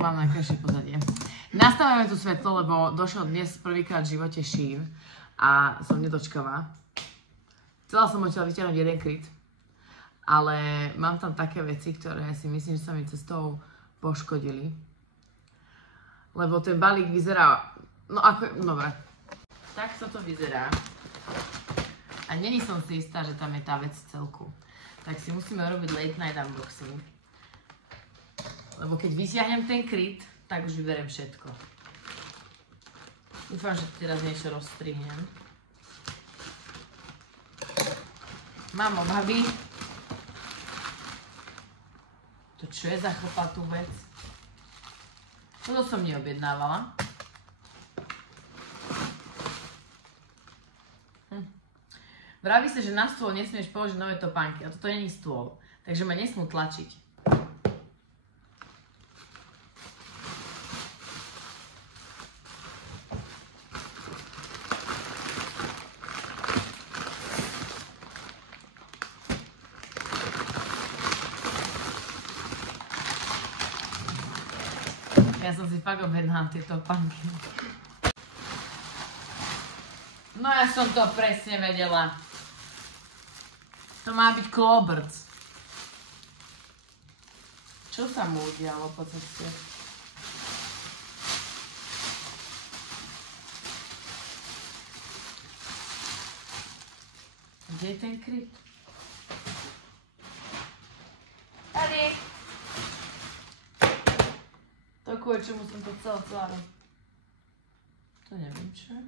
Mám najkrajšie pozadie. Nastavujeme tu svetlo, lebo došiel dnes prvýkrát v živote Shein a som nedočkavá. Chcela som odtiaľ vyťahnuť jeden kryt, ale mám tam také veci, ktoré si myslím, že sa mi cestou poškodili. Lebo ten balík vyzerá, no ako, dobre. Takto to vyzerá. A není som si istá, že tam je tá vec celku. Tak si musíme robiť late night unboxing. Lebo keď vyťahnem ten kryt, tak už vyberiem všetko. Dúfam, že teraz niečo rozstrihnem. Mám obavy. To čo je za chlpatú vec? Toto som neobjednávala. Vraví sa, že na stôl nesmieš položiť nové topánky, a toto nie je stôl. Takže ma nesmú tlačiť. Ja som si fakt objednala tieto topánky. No ja som to presne vedela. To má byť Clawbirds. Čo sa mu udialo po ceste? Kde je ten kryt? Tady! To kvôli čomu som to celá robiť. To neviem čo je.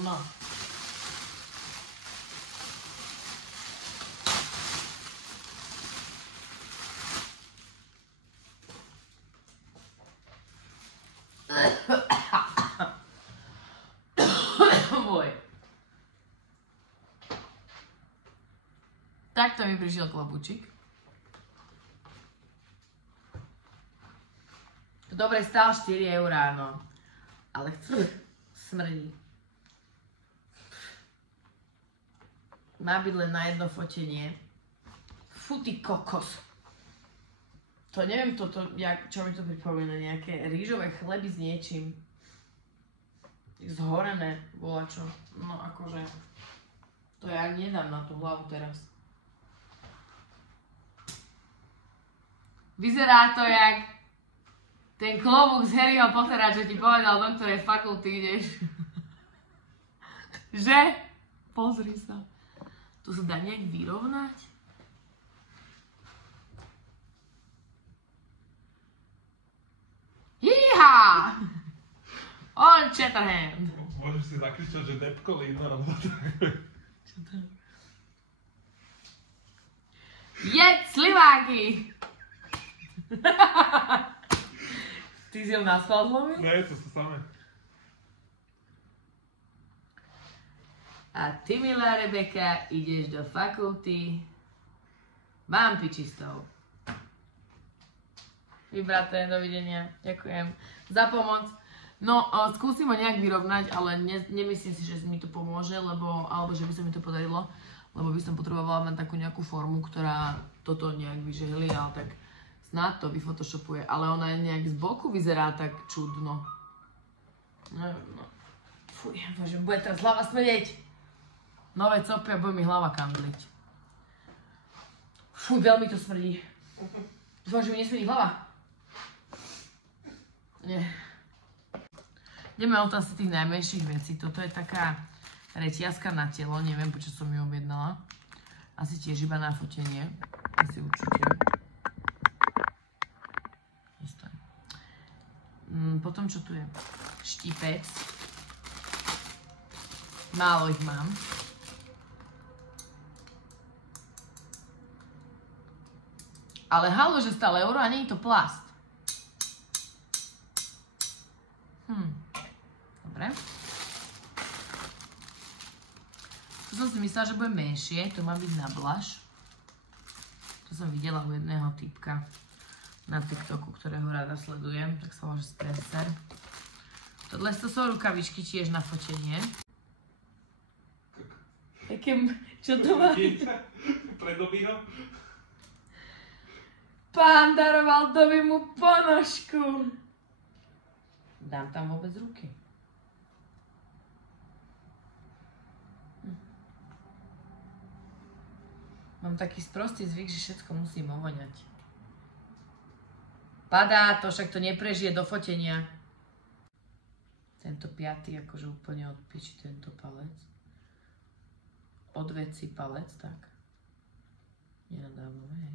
No. Boj. Takto mi prišiel klobučík. Dobre, stál 4 eurá, no. Ale smrdí. Má byť len na jedno fotenie. Fú, ty kokos. To neviem toto, čo mi to pripomína, nejaké rýžové chleby s niečím. Zhorené, volačo. No akože, to ja nedám na tú hlavu teraz. Vyzerá to jak ten klobúk z Harryho Pottera, čo ti povedal, do ktorej fakulty ideš. Že? Pozri sa. To sa dá nejak vyrovnať? Jíha! On Shatterhand. Môžeš si zakričať, že Depko Lino, alebo tak. Čo to je? Jeď sliváky! Ty si ho na schvál zlomil? Ne, to sú samé. A ty, milá Rebeka, ideš do fakulty. Mám pičistov. Vybraté, dovidenia. Ďakujem za pomoc. No, skúsim ho nejak vyrovnať, ale nemyslím si, že mi to pomôže, alebo že by sa mi to podarilo, lebo by som potrebovala mať takú nejakú formu, ktorá toto nejak vyžehli, ale tak snáď to vyphotoshopuje. Ale ona nejak z boku vyzerá tak čudno. No. Fuj, bože, bude teraz hlava smrdeť. Nové copy a bude mi hlava kandliť. Fuj, veľmi to smrdí. Dúfam, že mi nesmrdí hlava. Nie. Ideme od asi tých najmenších vecí. Toto je taká reťazka na telo. Neviem, prečo som ju objednala. Asi tiež iba na fotenie. Asi určite. Potom čo tu je? Štipec. Málo ich mám. Ale halo, že stále euro a nie je to plast. Dobre. Tu som si myslela, že bude menšie. To má byť na blush. To som videla u jedného typka na TikToku, ktorého rada sledujem. Tak sa volá, že Spencer. Tohle sú rukavičky tiež na fotenie. Čo to má? Predobí ho? Pán daroval dobymu ponožku. Dám tam vôbec ruky. Mám taký sprostý zvyk, že všetko musím ovoňať. Padá to, však to neprežije do fotenia. Tento piatý akože úplne odpiči tento palec. Odveci palec, tak. Nenadávame, hej.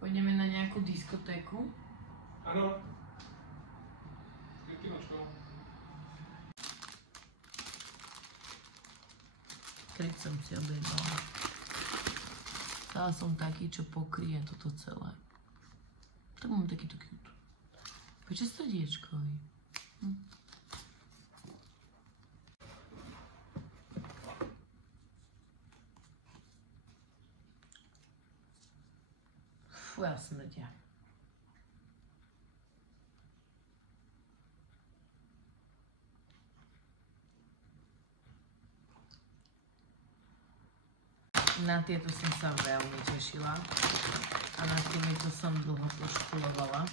Pôjdeme na nejakú diskotéku? Áno. Kinočko. Keď som si objednala. Dala som taký, čo pokrie toto celé. Tak mám takýto cute. Prečo srdiečkový? Fuja smrdia. Na tieto som sa veľmi tešila a na týmito som dlho poškulovala.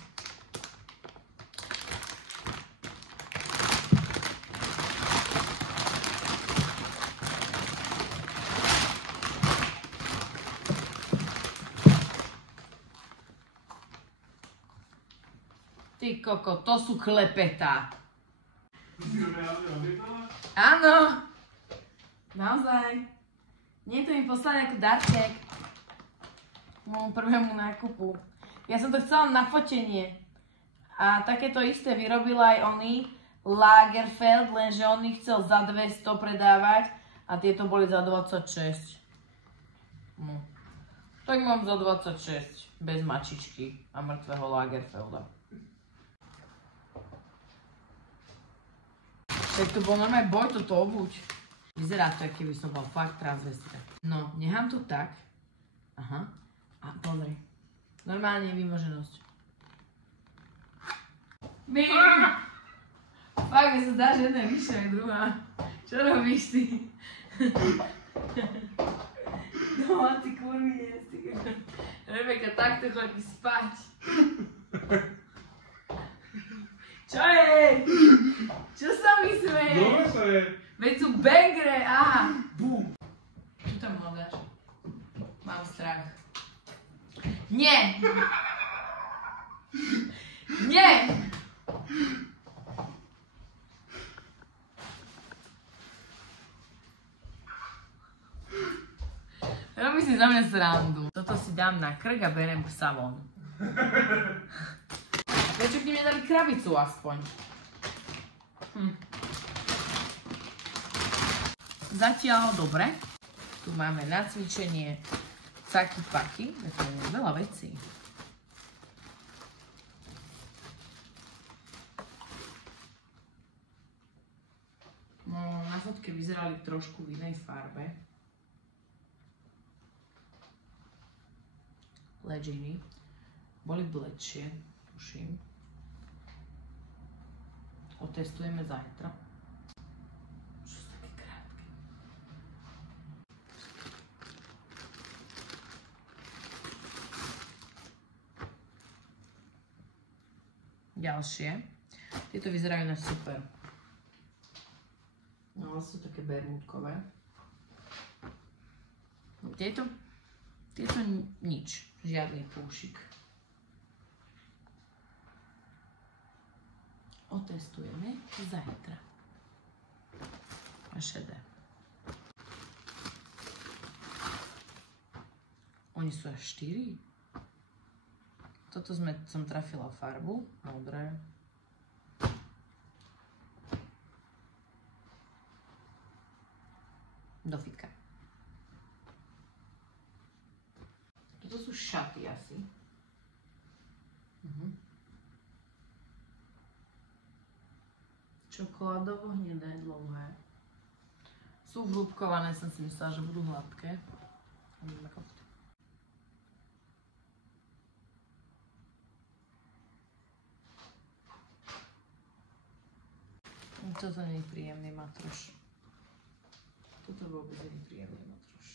Ty koko, to sú klepetá. Si to reálne objednala? Áno. Naozaj. Nie to mi poslali ako darček. Môjmu prvému nákupu. Ja som to chcela na fotenie. A takéto isté vyrobil aj oný Lagerfeld, lenže on ich chcel za 200 predávať a tieto boli za 26. No. Tak mám za 26. Bez mačičky a mŕtvého Lagerfelda. Tak to bol normálne boj toto obuť. Vyzerá to, keby som bol fakt transvestita. No, nechám to tak. Aha. A pozri. Normálne vymoženosť. Fakt, mi sa zdá, že jedna je vyššia ako druhá. Čo robíš ty? No, ty kurvinec. Rebeka takto chodí spať. Čo je? Čo sa mi smeješ? Dobre. Veď sú bangre, aha. Bum. Čo tam hľadáš? Mám strach. Nie! Nie! Robí si za mňa srandu. Toto si dám na krk a berem psa von. Prečo k nim nedali krabicu aspoň? Zatiaľ dobre. Tu máme na cvičenie caky paky. To je veľa vecí. No, na fotke vyzerali trošku v inej farbe. Leginy. Boli bledšie, tuším. Otestujeme zajtra. Čo sú také krátke? Ďalšie. Tieto vyzerajú na super. No, ale sú také bermúdkové. Tieto nič. Žiadny púšik. Otestujeme zajtra. A šedé. Oni sú až 4. Toto som trafila farbu. Modré. Do fitka. Toto sú šaty asi. čokoládovo hnedé, dlouhé. Sú vhlúbkované, som si myslela, že budú hladké. Toto nie je príjemný matroš. Toto vôbec nie je príjemný matroš.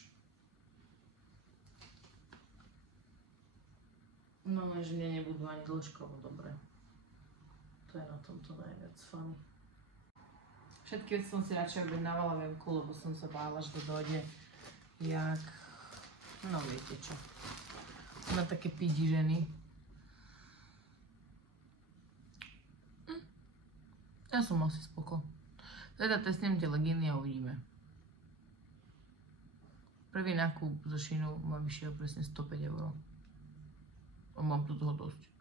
No, že mne nebudú ani dĺžkovo dobré. To je na tomto najviac funny. Všetky veci som si radšej objednávala venku, lebo som sa bála, že to dojde jak... No viete čo. Na také pidi ženy. Ja som asi spoko. Teda testnem tie legíny a uvidíme. Prvý nákup zo Sheinu ma vyšiel presne 105 €. A mám tu toho dosť.